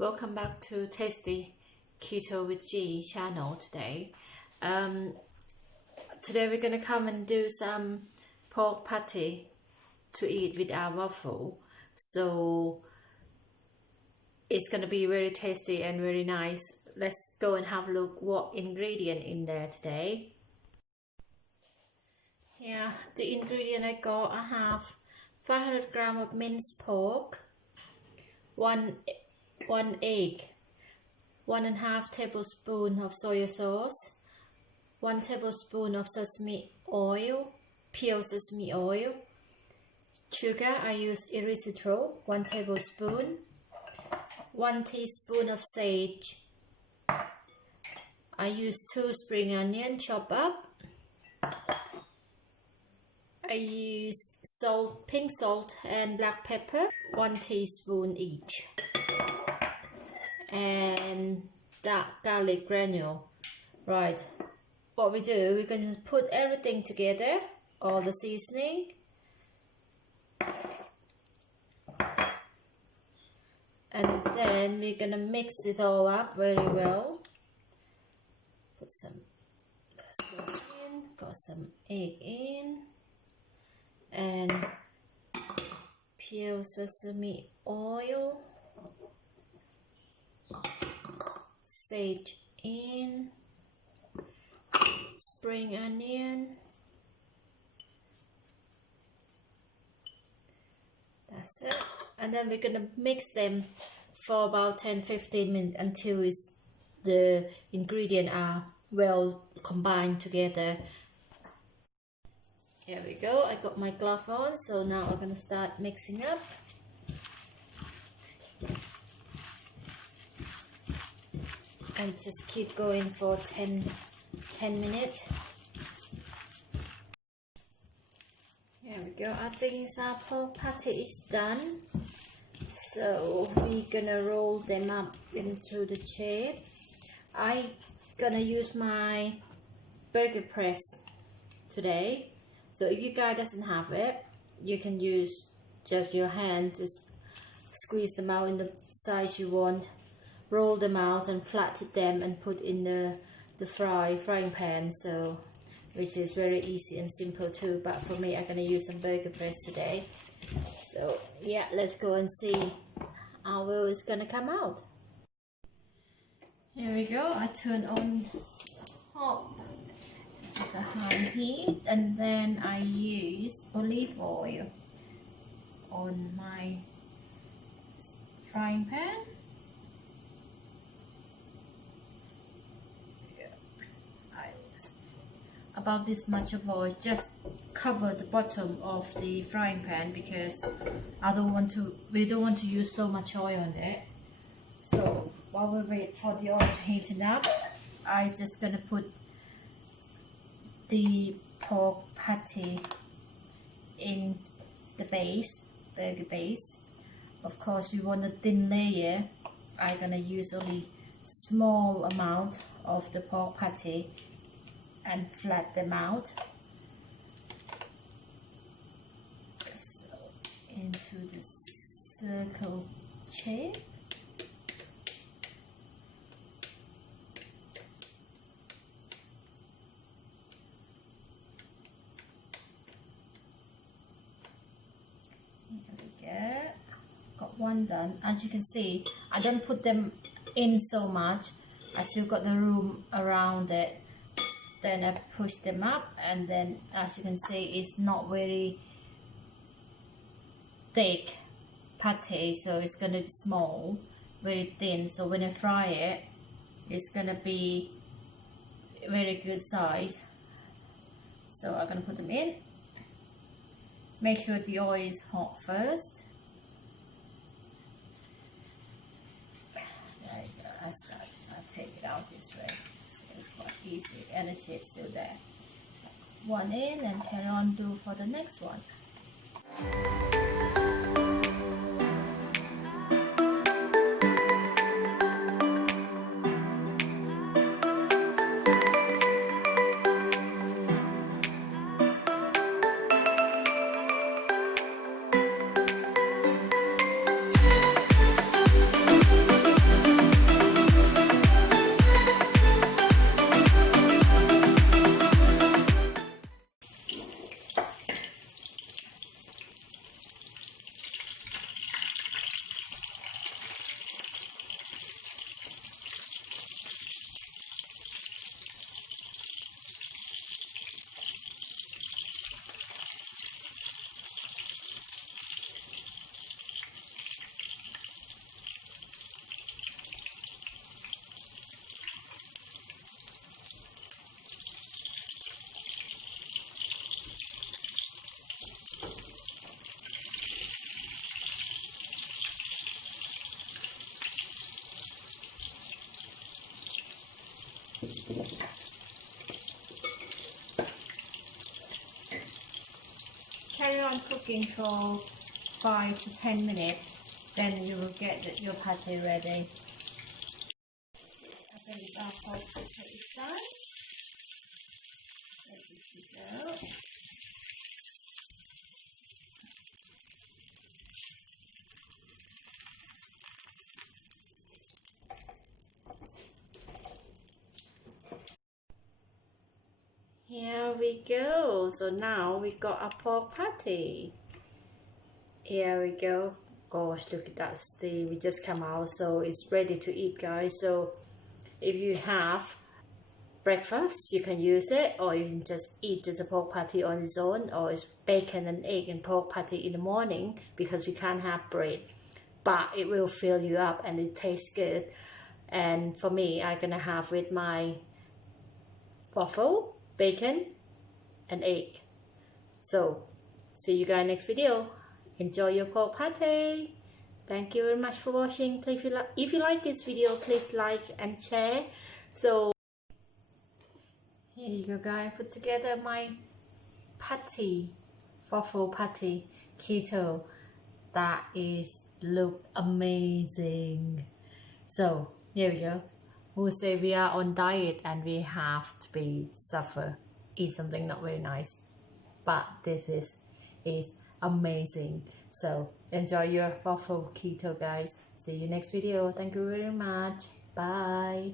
Welcome back to Tasty Keto with G channel today. Today we're gonna come and do some pork patty to eat with our waffle. So it's gonna be very tasty and very nice. Let's go and have a look what ingredient in there today. Yeah, the ingredient I got, I have 500 grams of minced pork, one egg, 1.5 tablespoons of soy sauce, 1 tablespoon of sesame oil, pure sesame oil, sugar, I use erythritol, 1 tablespoon, 1 teaspoon of sage, I use 2 spring onion chopped up, I use salt, pink salt and black pepper, 1 teaspoon each, and dark garlic granule. Right, what we do, we can just put everything together, all the seasoning, and then we're gonna mix it all up very well. Put some in, got some egg in, and pure sesame oil, sage in, spring onion, that's it, and then we're gonna mix them for about 10-15 minutes until the ingredients are well combined together. Here we go, I got my glove on, so now I'm gonna start mixing up. And just keep going for 10 minutes. Here we go, I think our pork patty is done. So we're gonna roll them up into the shape. I'm gonna use my burger press today. So if you guys doesn't have it, you can use just your hand, just squeeze them out in the size you want. Roll them out and flatten them and put in the frying pan, so which is very easy and simple too, but for me I'm gonna use some burger press today. So yeah, let's go and see how well it's gonna come out. Here we go, I turn on hot to the high heat, and then I use olive oil on my frying pan. About this much of oil, just cover the bottom of the frying pan because we don't want to use so much oil on it. So while we wait for the oil to heat up, I'm just gonna put the pork patty in the burger base. Of course, you want a thin layer. I'm gonna use only small amount of the pork patty and flat them out, so into the circle shape. Here we go, got one done. As you can see, I don't put them in so much, I still got the room around it. Then I push them up, and then as you can see, it's not very thick patty, so it's gonna be small, very thin. So when I fry it, it's gonna be very good size. So I'm gonna put them in. Make sure the oil is hot first. There you go. I take it out this way. So it's quite easy, and the shape's still there. One in, and carry on do for the next one. carry on cooking for 5 to 10 minutes, then you will get your pate ready. I think our pork pate is done. Ready to go. Here we go. So now we got a pork patty. Here we go. Gosh, look at that steam. We just come out, so it's ready to eat, guys. So if you have breakfast, you can use it, or you can just eat just a pork patty on its own, or it's bacon and egg and pork patty in the morning, because we can't have bread. But it will fill you up and it tastes good. And for me, I'm gonna have with my waffle, bacon and egg. So see you guys next video. Enjoy your pork patty. Thank you very much for watching. If you like this video, please like and share. So here you go, guys. Put together my patty, waffle patty, keto. That is look amazing. So here we go. Who say we are on diet and we have to be suffer, eat something not very nice, but this is amazing. So enjoy your waffle keto, guys. See you next video. Thank you very much. Bye.